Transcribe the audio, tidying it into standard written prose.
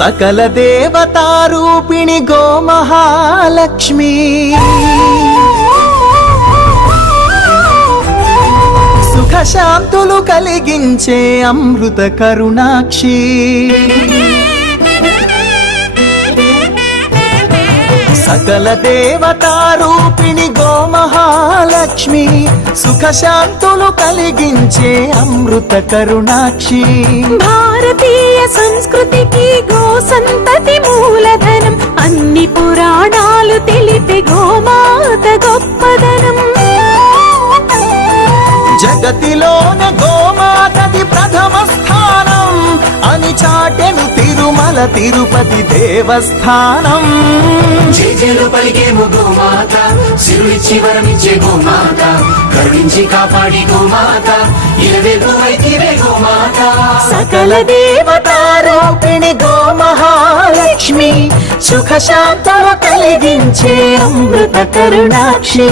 సకల దేవతారూపిణి గోమహాలక్ష్మి సుఖ శాంతులు కలిగించే అమృత కరుణాక్షి సకల దేవతారూపిణి గోమహాలక్ష్మి సుఖ శాంతులు కలిగించే అమృత కరుణాక్షి భారతీయ సంస్కృతికి గో సంతతి మూలధనం అన్ని పురాణాలు తెలిపే గోమాత గొప్పదనం జగతిలోన గోమాతది ప్రథమ స్థానం అని చాటెను తిరుమల తిరుపతి దేవస్థానం జేజేలు పలికేము గోమాత సిరులిచ్చి వరమిచ్చే గోమాత కరుణించి కాపాడి గోమాత ఇలవేల్పు వైతివే గోమాత సకల దేవతారూపిణి గోమహాలక్ష్మి సుఖ శాంతులు కలిగించే అమృత కరుణాక్షి